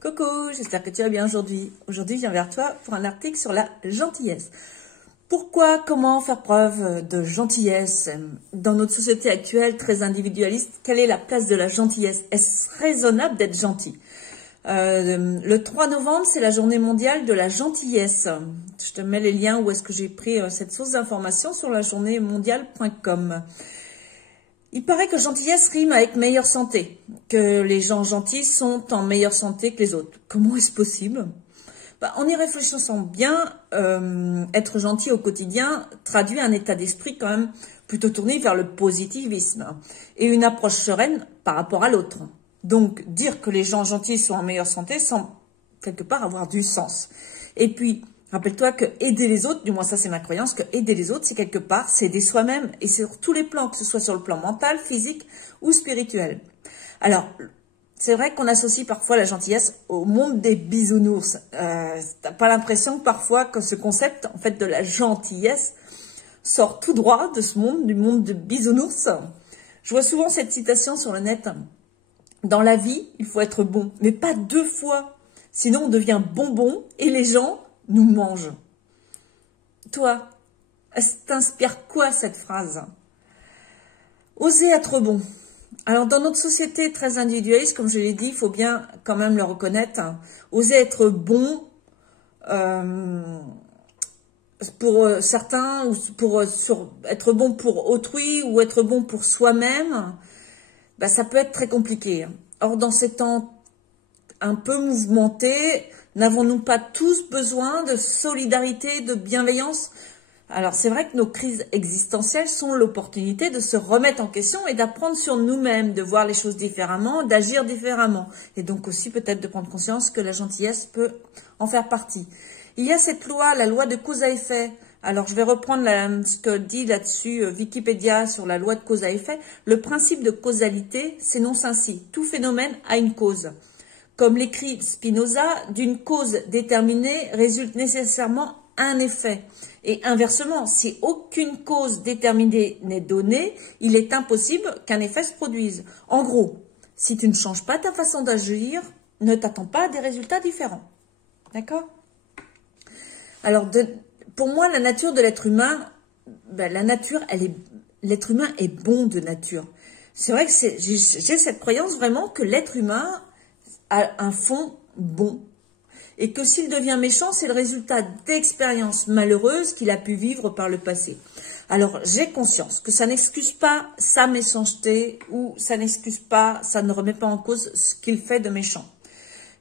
Coucou, j'espère que tu vas bien aujourd'hui. Aujourd'hui, je viens vers toi pour un article sur la gentillesse. Pourquoi, comment faire preuve de gentillesse dans notre société actuelle très individualiste? Quelle est la place de la gentillesse? Est-ce raisonnable d'être gentil? Le 3 novembre, c'est la journée mondiale de la gentillesse. Je te mets les liens où est-ce que j'ai pris cette source d'information sur la journéemondiale.com. Il paraît que gentillesse rime avec meilleure santé, que les gens gentils sont en meilleure santé que les autres. Comment est-ce possible? En y réfléchissant bien, être gentil au quotidien traduit un état d'esprit quand même plutôt tourné vers le positivisme et une approche sereine par rapport à l'autre. Donc, dire que les gens gentils sont en meilleure santé semble quelque part avoir du sens. Et puis, rappelle-toi que aider les autres, du moins ça c'est ma croyance, que aider les autres, c'est quelque part s'aider soi-même et c'est sur tous les plans, que ce soit sur le plan mental, physique ou spirituel. Alors, c'est vrai qu'on associe parfois la gentillesse au monde des bisounours. T'as pas l'impression que parfois que ce concept, en fait, de la gentillesse sort tout droit de ce monde, du monde de bisounours? Je vois souvent cette citation sur le net. Dans la vie, il faut être bon, mais pas 2 fois. Sinon, on devient bonbon et les gens nous mangent. Toi, t'inspire quoi cette phrase? Oser être bon. Alors, dans notre société très individualiste, comme je l'ai dit, il faut bien quand même le reconnaître. Oser être bon pour certains, ou pour être bon pour autrui, ou être bon pour soi-même, ça peut être très compliqué. Or, dans ces temps un peu mouvementés, n'avons-nous pas tous besoin de solidarité, de bienveillance? Alors, c'est vrai que nos crises existentielles sont l'opportunité de se remettre en question et d'apprendre sur nous-mêmes, de voir les choses différemment, d'agir différemment. Et donc aussi peut-être de prendre conscience que la gentillesse peut en faire partie. Il y a cette loi, la loi de cause à effet. Alors, je vais reprendre ce que dit là-dessus Wikipédia sur la loi de cause à effet. Le principe de causalité s'énonce ainsi. Tout phénomène a une cause. Comme l'écrit Spinoza, d'une cause déterminée résulte nécessairement un effet. Et inversement, si aucune cause déterminée n'est donnée, il est impossible qu'un effet se produise. En gros, si tu ne changes pas ta façon d'agir, ne t'attends pas à des résultats différents. D'accord? Alors, pour moi, la nature de l'être humain, l'être humain est bon de nature. C'est vrai que j'ai cette croyance vraiment que l'être humain a un fond bon. Et que s'il devient méchant, c'est le résultat d'expériences malheureuses qu'il a pu vivre par le passé. Alors, j'ai conscience que ça n'excuse pas sa méchanceté ou ça ne remet pas en cause ce qu'il fait de méchant.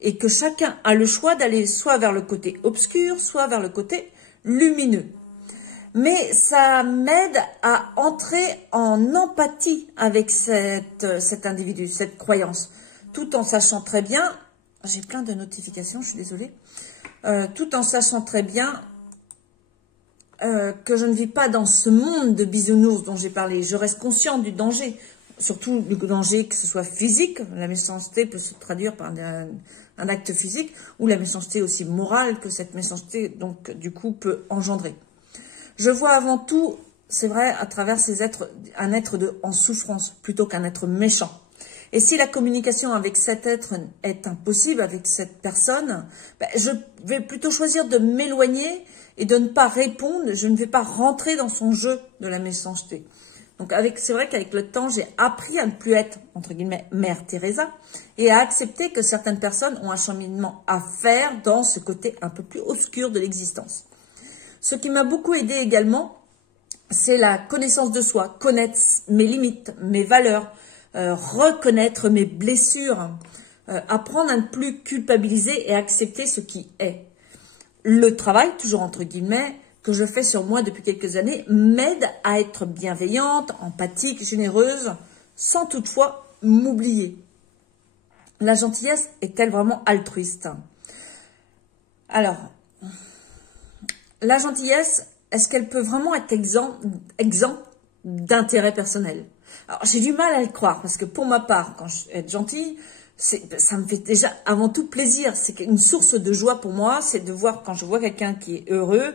Et que chacun a le choix d'aller soit vers le côté obscur, soit vers le côté lumineux. Mais ça m'aide à entrer en empathie avec cet individu, cette croyance, tout en sachant très bien, j'ai plein de notifications, je suis désolée, tout en sachant très bien que je ne vis pas dans ce monde de bisounours dont j'ai parlé. Je reste consciente du danger, surtout le danger que ce soit physique, la méchanceté peut se traduire par un acte physique, ou la méchanceté aussi morale que cette méchanceté, donc, du coup, peut engendrer. Je vois avant tout, c'est vrai, à travers ces êtres, un être en souffrance, plutôt qu'un être méchant. Et si la communication avec cet être est impossible, avec cette personne, je vais plutôt choisir de m'éloigner et de ne pas répondre. Je ne vais pas rentrer dans son jeu de la méchanceté. Donc, c'est vrai qu'avec le temps, j'ai appris à ne plus être, entre guillemets, Mère Teresa et à accepter que certaines personnes ont un cheminement à faire dans ce côté un peu plus obscur de l'existence. Ce qui m'a beaucoup aidé également, c'est la connaissance de soi, connaître mes limites, mes valeurs, reconnaître mes blessures, apprendre à ne plus culpabiliser et accepter ce qui est. Le travail, toujours entre guillemets, que je fais sur moi depuis quelques années, m'aide à être bienveillante, empathique, généreuse, sans toutefois m'oublier. La gentillesse est-elle vraiment altruiste? Alors, la gentillesse, est-ce qu'elle peut vraiment être exempt d'intérêt personnel? Alors, j'ai du mal à le croire, parce que pour ma part, quand je être gentille, ça me fait déjà avant tout plaisir. C'est une source de joie pour moi, c'est de voir quand je vois quelqu'un qui est heureux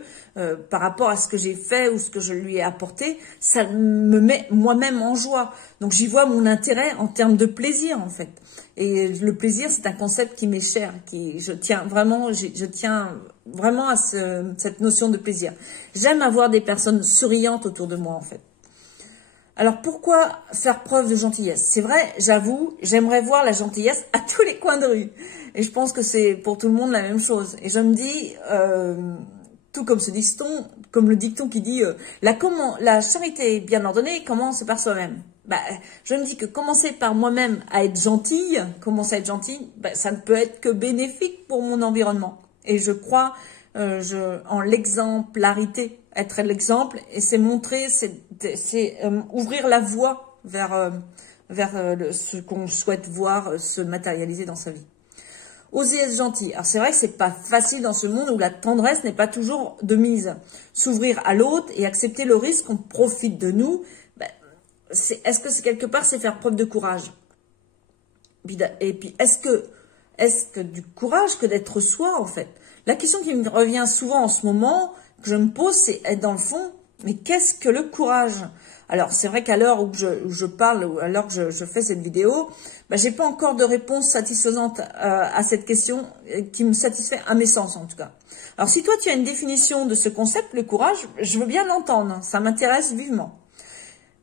par rapport à ce que j'ai fait ou ce que je lui ai apporté, ça me met moi-même en joie. Donc j'y vois mon intérêt en termes de plaisir en fait. Et le plaisir, c'est un concept qui m'est cher, je tiens vraiment à cette notion de plaisir. J'aime avoir des personnes souriantes autour de moi en fait. Alors, pourquoi faire preuve de gentillesse? C'est vrai, j'avoue, j'aimerais voir la gentillesse à tous les coins de rue. Et je pense que c'est pour tout le monde la même chose. Et je me dis, tout comme comme le dicton qui dit, la charité bien ordonnée commence par soi-même. Je me dis que commencer par moi-même à être gentille, ça ne peut être que bénéfique pour mon environnement. Et je crois en l'exemplarité. Être l'exemple, et c'est montrer, c'est ouvrir la voie vers ce qu'on souhaite voir se matérialiser dans sa vie. Oser être gentil. Alors c'est vrai que c'est pas facile dans ce monde où la tendresse n'est pas toujours de mise. S'ouvrir à l'autre et accepter le risque qu'on profite de nous, est-ce que c'est quelque part, c'est faire preuve de courage? Et puis, est-ce que du courage que d'être soi, en fait? La question qui me revient souvent en ce moment, que je me pose, c'est être dans le fond, mais qu'est-ce que le courage? Alors, c'est vrai qu'à l'heure où je parle, ou à l'heure que je fais cette vidéo, j'ai pas encore de réponse satisfaisante à cette question, qui me satisfait à mes sens, en tout cas. Alors, si toi, tu as une définition de ce concept, le courage, je veux bien l'entendre, ça m'intéresse vivement.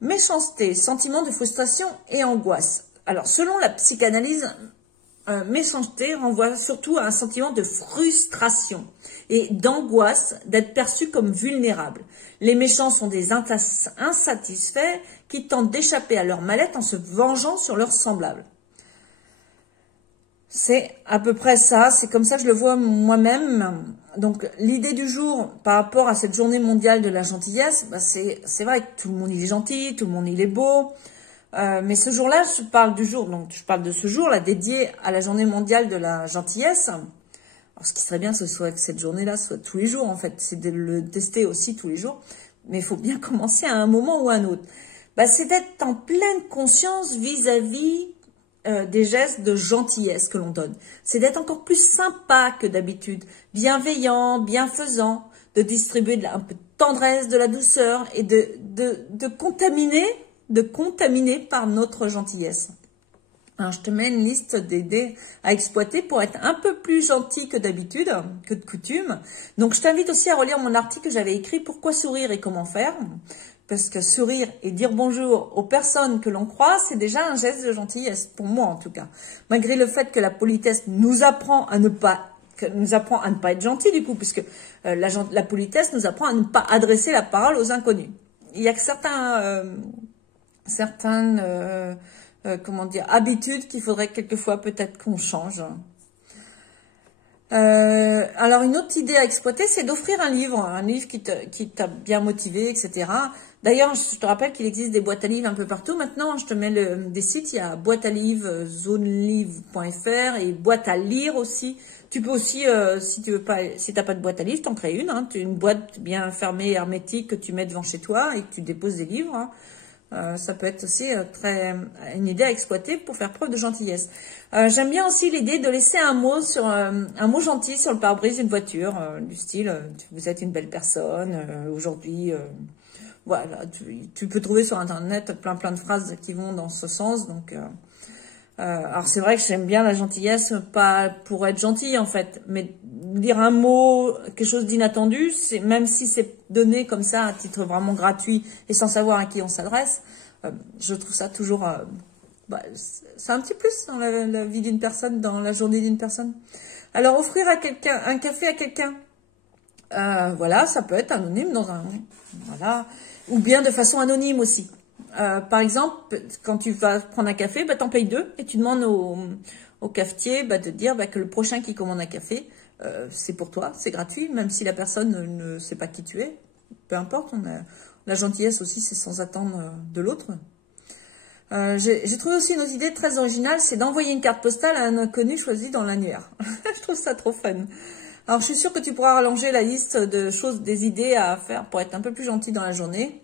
Méchanceté, sentiment de frustration et angoisse. Alors, selon la psychanalyse, méchanceté renvoie surtout à un sentiment de frustration et d'angoisse d'être perçu comme vulnérable. Les méchants sont des insatisfaits qui tentent d'échapper à leur mal-être en se vengeant sur leurs semblables. C'est à peu près ça, c'est comme ça que je le vois moi-même. Donc l'idée du jour par rapport à cette journée mondiale de la gentillesse, c'est vrai que tout le monde il est gentil, tout le monde il est beau. Mais ce jour-là, je parle de ce jour-là dédié à la journée mondiale de la gentillesse. Alors, ce qui serait bien, ce serait que cette journée-là soit tous les jours, en fait. C'est de le tester aussi tous les jours. Mais il faut bien commencer à un moment ou à un autre. C'est d'être en pleine conscience vis-à-vis des gestes de gentillesse que l'on donne. C'est d'être encore plus sympa que d'habitude. Bienveillant, bienfaisant, de distribuer un peu de tendresse, de la douceur et de contaminer par notre gentillesse. Alors, je te mets une liste d'idées à exploiter pour être un peu plus gentil que d'habitude, que de coutume. Donc, je t'invite aussi à relire mon article que j'avais écrit « Pourquoi sourire et comment faire ?» Parce que sourire et dire bonjour aux personnes que l'on croise, c'est déjà un geste de gentillesse, pour moi en tout cas. Malgré le fait que la politesse nous apprend à ne pas être gentil du coup, puisque la politesse nous apprend à ne pas adresser la parole aux inconnus. Il y a que certaines habitudes qu'il faudrait quelquefois peut-être qu'on change. Alors une autre idée à exploiter, c'est d'offrir un livre qui t'a bien motivé, etc. D'ailleurs, je te rappelle qu'il existe des boîtes à livres un peu partout. Maintenant, je te mets des sites, il y a boîte à livres, zonelivre.fr et boîte à lire aussi. Tu peux aussi, si t'as pas de boîte à livres, t'en crées une. Une boîte bien fermée, hermétique que tu mets devant chez toi et que tu déposes des livres. Ça peut être aussi une idée à exploiter pour faire preuve de gentillesse. J'aime bien aussi l'idée de laisser un mot gentil sur le pare-brise d'une voiture, du style vous êtes une belle personne aujourd'hui. Voilà, tu peux trouver sur internet plein de phrases qui vont dans ce sens. Donc, alors c'est vrai que j'aime bien la gentillesse, pas pour être gentil en fait, mais dire un mot, quelque chose d'inattendu, même si c'est donné comme ça à titre vraiment gratuit et sans savoir à qui on s'adresse, je trouve ça toujours, c'est un petit plus dans la vie d'une personne, dans la journée d'une personne. Alors offrir un café à quelqu'un, voilà, ça peut être anonyme voilà, ou bien de façon anonyme aussi. Par exemple, quand tu vas prendre un café, t'en payes 2 et tu demandes au cafetier de dire que le prochain qui commande un café, c'est pour toi, c'est gratuit, même si la personne ne sait pas qui tu es. Peu importe, la gentillesse aussi, c'est sans attendre de l'autre. J'ai trouvé aussi une autre idée très originale, c'est d'envoyer une carte postale à un inconnu choisi dans l'annuaire. Je trouve ça trop fun. Alors, je suis sûre que tu pourras rallonger la liste des idées à faire pour être un peu plus gentil dans la journée.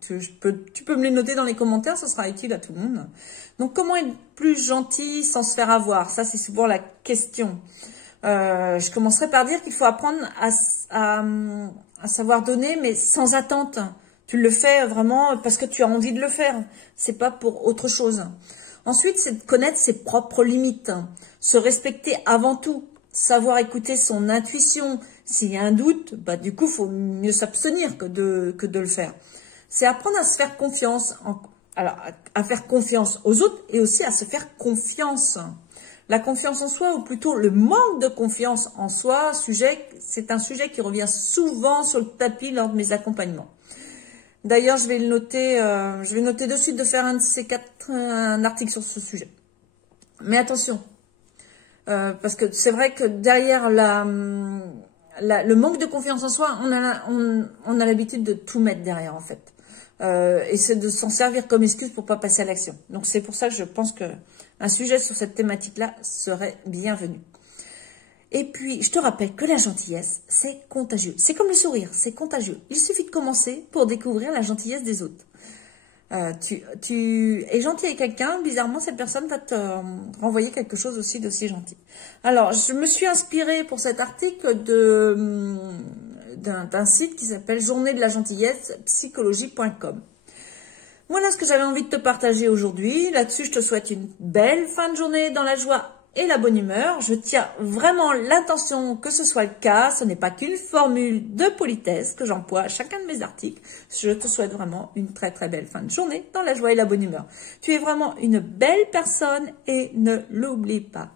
Tu peux me les noter dans les commentaires, ça sera utile à tout le monde. Donc, comment être plus gentil sans se faire avoir? Ça, c'est souvent la question. Je commencerai par dire qu'il faut apprendre à savoir donner, mais sans attente. Tu le fais vraiment parce que tu as envie de le faire. C'est pas pour autre chose. Ensuite, c'est de connaître ses propres limites. Se respecter avant tout. Savoir écouter son intuition. S'il y a un doute, bah, du coup, il faut mieux s'abstenir que de le faire. C'est apprendre à se faire confiance. Alors, à faire confiance aux autres et aussi à se faire confiance. La confiance en soi, ou plutôt le manque de confiance en soi, c'est un sujet qui revient souvent sur le tapis lors de mes accompagnements. D'ailleurs, je vais noter de suite de faire un article sur ce sujet. Mais attention, parce que c'est vrai que derrière le manque de confiance en soi, on a l'habitude de tout mettre derrière en fait. Et c'est de s'en servir comme excuse pour pas passer à l'action. Donc c'est pour ça que je pense que un sujet sur cette thématique-là serait bienvenu. Et puis, je te rappelle que la gentillesse, c'est contagieux. C'est comme le sourire, c'est contagieux. Il suffit de commencer pour découvrir la gentillesse des autres. Tu es gentil avec quelqu'un, bizarrement, cette personne va te renvoyer quelque chose aussi d'aussi gentil. Alors, je me suis inspirée pour cet article d'un site qui s'appelle Journée de la gentillesse, psychologie.com. Voilà ce que j'avais envie de te partager aujourd'hui. Là-dessus, je te souhaite une belle fin de journée dans la joie et la bonne humeur. Je tiens vraiment l'intention que ce soit le cas. Ce n'est pas qu'une formule de politesse que j'emploie à chacun de mes articles. Je te souhaite vraiment une très très belle fin de journée dans la joie et la bonne humeur. Tu es vraiment une belle personne et ne l'oublie pas.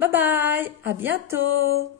Bye bye, à bientôt.